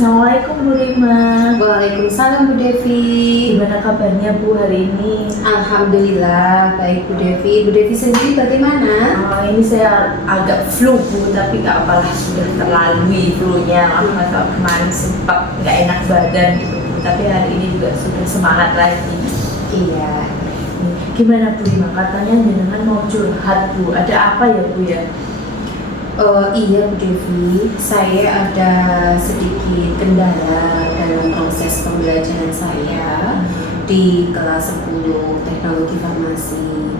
Assalamualaikum Bu Rima. Waalaikumsalam Bu Devi. Gimana kabarnya Bu hari ini? Alhamdulillah baik Bu Devi. Bu Devi sendiri bagaimana? Ini saya agak flu Bu, tapi nggak apalah, sudah terlalui flu-nya. Atau kemarin sempat nggak enak badan gitu Bu. Tapi hari ini juga sudah semangat lagi. Iya. Gimana Bu Rima? Katanya jenengan mau curhat Bu. Ada apa ya Bu ya? Iya Bu Devi, saya ada sedikit kendala dalam proses pembelajaran saya di kelas 10 teknologi farmasi.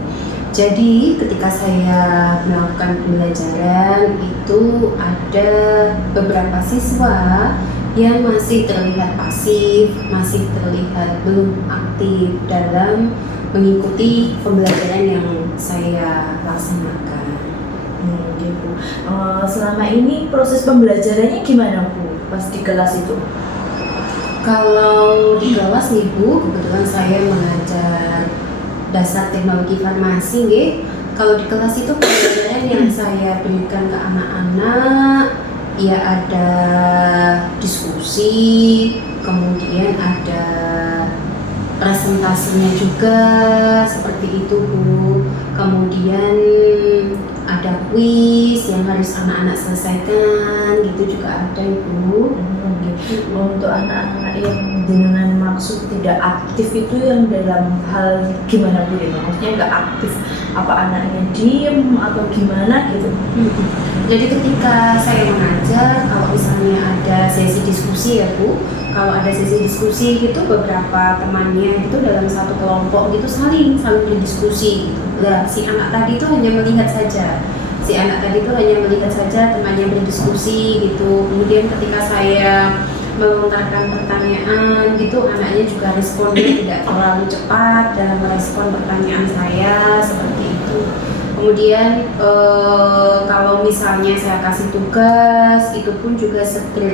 Jadi ketika saya melakukan pembelajaran itu ada beberapa siswa yang masih terlihat pasif, masih terlihat belum aktif dalam mengikuti pembelajaran yang saya laksanakan. Bu. Selama ini proses pembelajarannya gimana Bu pas di kelas itu? Kalau di kelas nih Bu, kebetulan saya mengajar dasar teknologi farmasi nih. Kalau di kelas itu pembelajaran yang saya berikan ke anak-anak ya ada diskusi, kemudian ada presentasinya juga seperti itu Bu. Kemudian ada kuis yang harus anak-anak selesaikan, gitu juga ada Ibu. Untuk anak-anak yang dengan maksud tidak aktif itu yang dalam hal gimana Bu? Maksudnya nggak aktif, apa anaknya diem atau gimana gitu? Jadi ketika saya mengajar, kalau misalnya ada sesi diskusi ya Bu, kalau ada sesi diskusi gitu beberapa temannya itu dalam satu kelompok gitu saling berdiskusi gitu. Nah, si anak tadi itu hanya melihat saja. Temannya berdiskusi gitu. Kemudian ketika saya melontarkan pertanyaan gitu, anaknya juga responnya tidak terlalu cepat dalam merespon pertanyaan saya seperti itu. Kemudian kalau misalnya saya kasih tugas, itu pun juga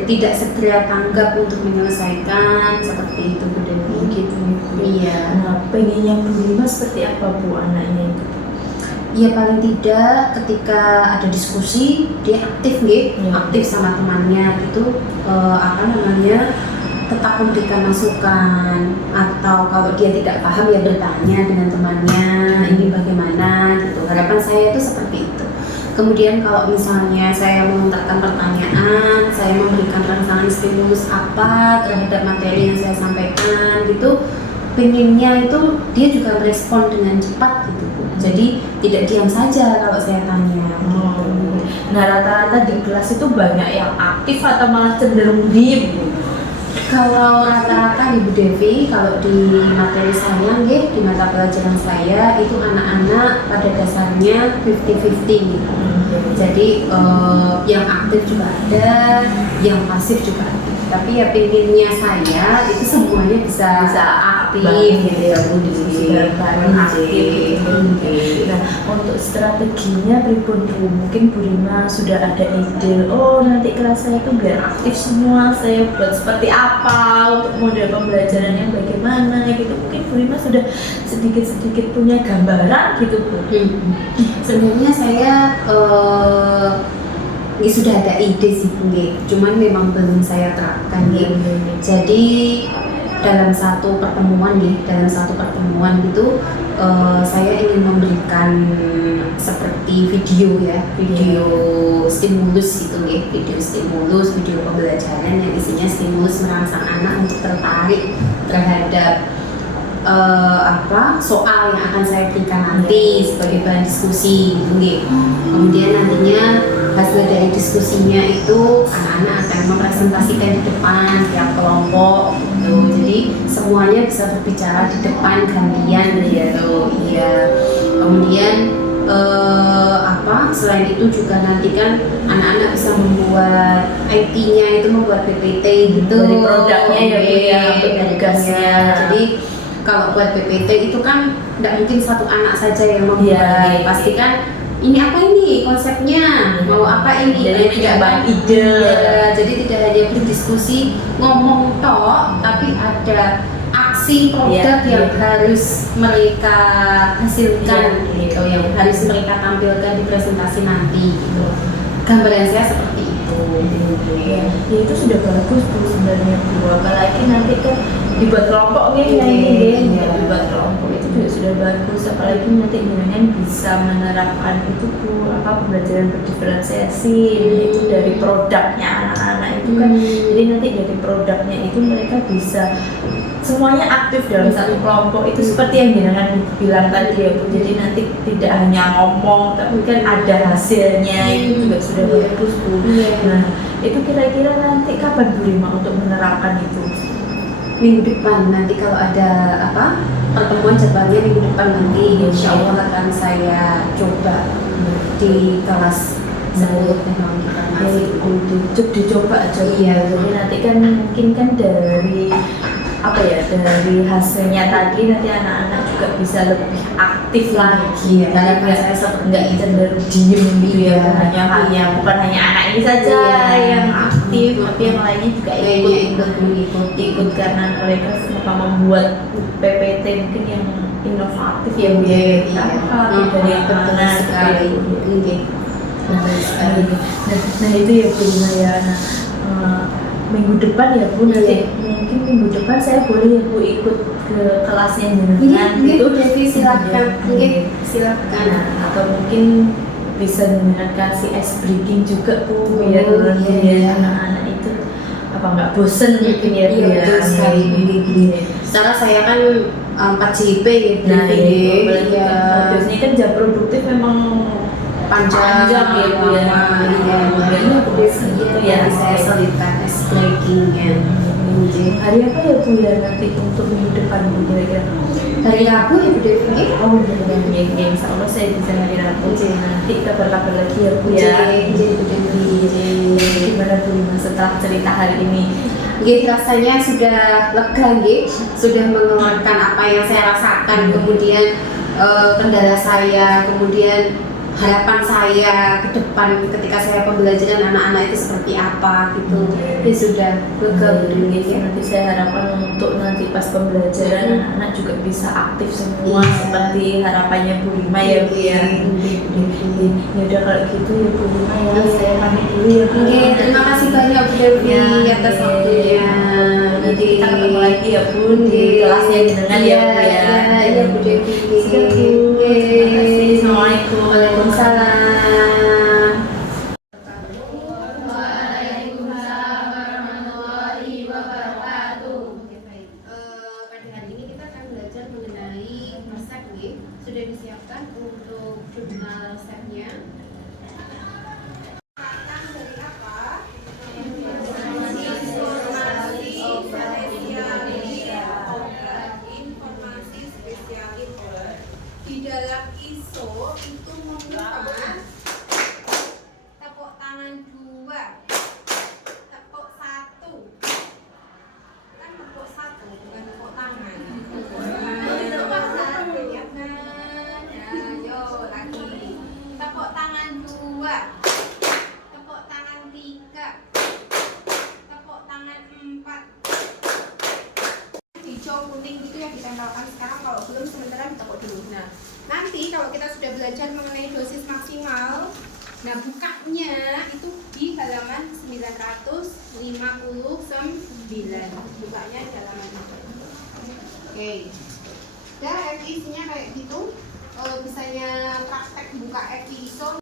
tidak segera tanggap untuk menyelesaikan seperti itu Bu Devi. Gitu nih Bu. Iya. Nah, pengennya Bu Rima seperti apa Bu anaknya itu? Ya paling tidak ketika ada diskusi dia aktif aktif sama temannya gitu, tetap memberikan masukan, atau kalau dia tidak paham ya bertanya dengan temannya ini bagaimana gitu. Harapan saya itu seperti itu. Kemudian kalau misalnya saya melontarkan pertanyaan, saya memberikan rangsangan stimulus apa terhadap materi yang saya sampaikan gitu, pengennya itu dia juga merespon dengan cepat gitu Bu. Jadi tidak diam saja kalau saya tanya gitu. Nah, rata-rata di kelas itu banyak yang aktif atau malah cenderung diem Bu? Kalau rata-rata Ibu Devi, kalau di materi saya di mata pelajaran saya itu anak-anak pada dasarnya 50-50 gitu. Jadi yang aktif juga ada, yang pasif juga ada. Tapi ya pengennya saya itu semuanya bisa aktif gitu ya Bu, diskusi bareng aktif gitu. Nah, untuk strateginya pripun Bu? Mungkin Bu Rima sudah ada ide, nanti kelas saya itu biar aktif semua, saya buat seperti apa, untuk model pembelajarannya bagaimana gitu. Mungkin Bu Rima sudah sedikit-sedikit punya gambaran gitu Bu. Sebenarnya saya ini sudah ada ide sih Bu, cuman memang belum saya terapkan Jadi dalam satu pertemuan gitu saya ingin memberikan seperti video stimulus gitu video pembelajaran yang isinya stimulus merangsang anak untuk tertarik terhadap soal yang akan saya berikan nanti sebagai bahan diskusi gitu. Kemudian nantinya hasil dari diskusinya itu anak-anak akan mempresentasikan di depan tiap kelompok gitu. Jadi semuanya bisa berbicara di depan gantian gitu. Iya. Kemudian selain itu juga nanti kan anak-anak bisa membuat IT-nya itu membuat PPT gitu dari produknya ya tugasnya. Jadi kalau buat PPT itu kan tidak mungkin satu anak saja yang membuat, pasti kan ini apa ini konsepnya, mau apa ini, jadi tidak banyak ide. Jadi tidak hanya berdiskusi ngomong tok, tapi ada aksi produk yang harus mereka hasilkan gitu, yang harus mereka tampilkan di presentasi nanti gitu. Gambaran saya seperti itu. Ya, ya itu sudah bagus Bu sebenarnya Bu, apalagi nanti kan dibuat kelompok nih ya ini deh, dibuat kelompok itu juga sudah bagus, apalagi nanti dengan bisa menerapkan itu Bu apa pembelajaran berdiferensiasi itu dari produknya anak-anak itu kan, jadi nanti dari produknya itu mereka bisa semuanya aktif dalam satu kelompok itu seperti yang Jenengan bilang tadi ya Bu, jadi nanti tidak hanya ngomong tapi kan ada hasilnya, itu juga sudah bagus Bu. Nah itu kira-kira nanti kapan Bu Rima untuk menerapkan itu? Minggu depan nanti kalau ada apa pertemuan jadwalnya minggu depan nanti insya Allah akan saya coba di kelas 10 teknologi farmasi. Dicoba aja. Iya. Jadi nanti kan mungkin kan dari apa ya, dari hasilnya tadi nanti anak-anak juga bisa lebih aktif lagi ya. Harapan Nggak- saya seperti nggak itu. cenderung diem gitu ya. Iya. Hanya bukan hanya anak ini saja yang aktif, tapi yang lainnya juga ikut karena mereka suka membuat PPT mungkin yang inovatif ya Bu ya. Apa dari mana sekali. Nah itu ya Bu Rima ya. Nah, minggu depan ya Bu, nanti mungkin minggu depan saya boleh ya Bu ikut ke kelasnya Jenengan gitu. Jadi silakan, silakan. Nah, atau mungkin bisa Jenengan kasih ice breaking juga Bu, biar anak-anak itu apa nggak bosen mungkin ya Bu ya. Betul sekali. Karena saya kan 4 JP ya, Nah itu ya. biasanya kan jam produktif memang Panjang ya Bu ya. Ini aku gitu ya. saya selipkan ice breakingnya. Hari apa ya Bu ya nanti untuk minggu depan Bu kira-kira? Hari Rabu ya Bu Devi. Oh ya, insya Allah saya bisa hari Rabu. Nanti kabar-kabar lagi ya Bu ya. Gimana Bu Rima setelah cerita hari ini? Rasanya sudah lega, sudah mengeluarkan apa yang saya rasakan, kemudian kendala saya, kemudian harapan saya ke depan ketika saya pembelajaran anak-anak itu seperti apa gitu. Ya sudah lega Nanti saya harapkan untuk nanti pas pembelajaran anak-anak juga bisa aktif semua seperti harapannya Bu Rima ya Bu ya. Ya udah kalau gitu ya Bu Rima ya, saya pamit dulu ya Bu. Terima kasih banyak Bu Devi atas waktunya. Nanti kita ketemu lagi ya Bu di kelasnya Jenengan ya Bu ya. Iya Bu Devi. Siap Bu. Terima kasih. Assalamualaikum. Waalaikumsalam. Pada hari ini kita akan belajar mengenai resep sudah disiapkan untuk jurnal resepnya. Dari apa? Informasi spesialis obat. Di dalam ISO itu memuat tepuk tangan 2, tepuk 1. Kan tepuk 1 bukan tepuk tangan. Tepuk 1 ya kan? Ayo lagi. Tepuk tangan 2, tepuk tangan 3, tepuk tangan 4. Hijau kuning itu yang ditempelkan sekarang, kalau belum sementara ditepuk dulu. Nah, nanti kalau kita sudah belajar mengenai dosis maksimal, nah bukanya itu di halaman 959. Bukanya di halaman itu. Oke. Dan FI isinya kayak gitu. Kalau misalnya praktek buka FI ISO